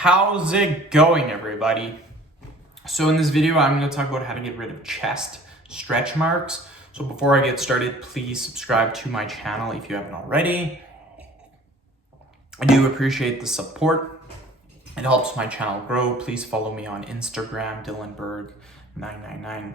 How's it going, everybody? So in this video, I'm going to talk about how to get rid of chest stretch marks. So before I get started, please subscribe to my channel if you haven't already. I do appreciate the support. It helps my channel grow. Please follow me on Instagram, DylanBerg999.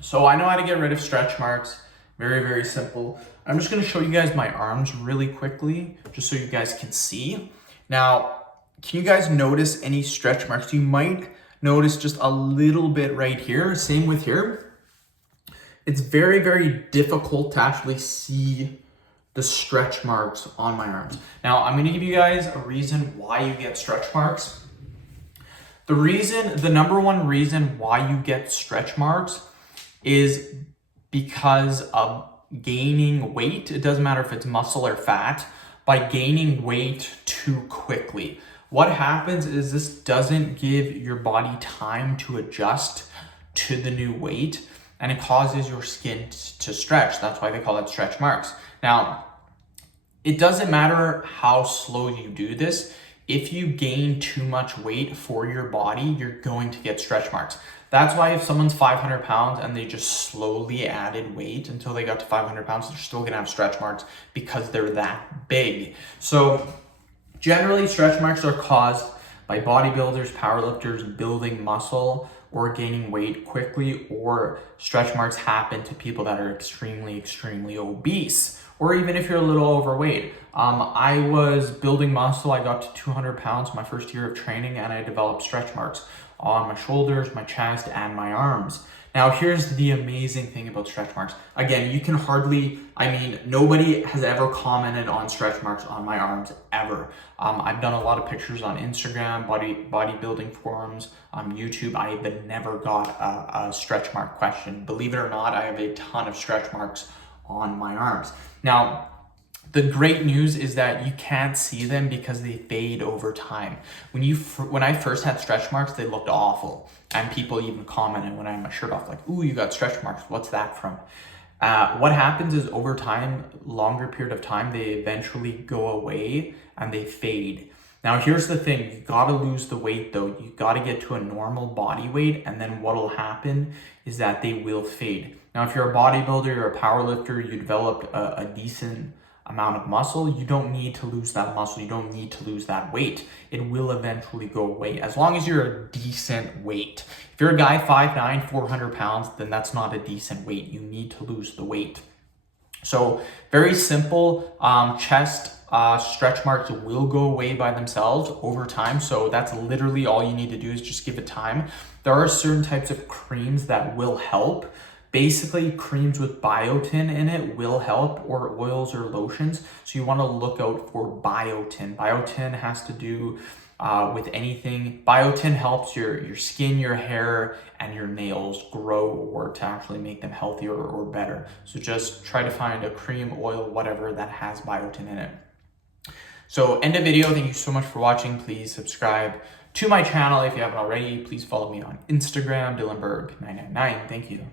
So I know how to get rid of stretch marks. Very, very simple. I'm just going to show you guys my arms really quickly, just so you guys can see. Now, can you guys notice any stretch marks? You might notice just a little bit right here. Same with here. It's very, very difficult to actually see the stretch marks on my arms. Now, I'm gonna give you guys a reason why you get stretch marks. The number one reason why you get stretch marks is because of gaining weight. It doesn't matter if it's muscle or fat, by gaining weight too quickly. What happens is this doesn't give your body time to adjust to the new weight, and it causes your skin to stretch. That's why they call it stretch marks. Now, it doesn't matter how slow you do this. If you gain too much weight for your body, you're going to get stretch marks. That's why if someone's 500 pounds and they just slowly added weight until they got to 500 pounds, they're still gonna have stretch marks because they're that big. So generally, stretch marks are caused by bodybuilders, powerlifters building muscle or gaining weight quickly, or stretch marks happen to people that are extremely, extremely obese, or even if you're a little overweight. I was building muscle. I got to 200 pounds my first year of training, and I developed stretch marks on my shoulders, my chest, and my arms. Now, here's the amazing thing about stretch marks. Again, you can nobody has ever commented on stretch marks on my arms, ever. I've done a lot of pictures on Instagram, bodybuilding forums, YouTube. I even never got a stretch mark question. Believe it or not, I have a ton of stretch marks on my arms. Now, the great news is that you can't see them because they fade over time. When I first had stretch marks, they looked awful. And people even commented when I had my shirt off, like, ooh, you got stretch marks. What's that from? What happens is over time, longer period of time, they eventually go away and they fade. Now, here's the thing. You gotta lose the weight though. You gotta get to a normal body weight, and then what'll happen is that they will fade. Now, if you're a bodybuilder, you're a powerlifter, you developed a decent amount of muscle, you don't need to lose that muscle. You don't need to lose that weight. It will eventually go away as long as you're a decent weight. If you're a guy 5'9", 400 pounds, then that's not a decent weight. You need to lose the weight. So very simple. Chest stretch marks will go away by themselves over time. So that's literally all you need to do is just give it time. There are certain types of creams that will help. Basically, creams with biotin in it will help, or oils or lotions. So you want to look out for biotin. Biotin has to do with anything. Biotin helps your skin, your hair, and your nails grow, or to actually make them healthier or better. So just try to find a cream, oil, whatever that has biotin in it. So end of video. Thank you so much for watching. Please subscribe to my channel if you haven't already. Please follow me on Instagram, DylanBerg999. Thank you.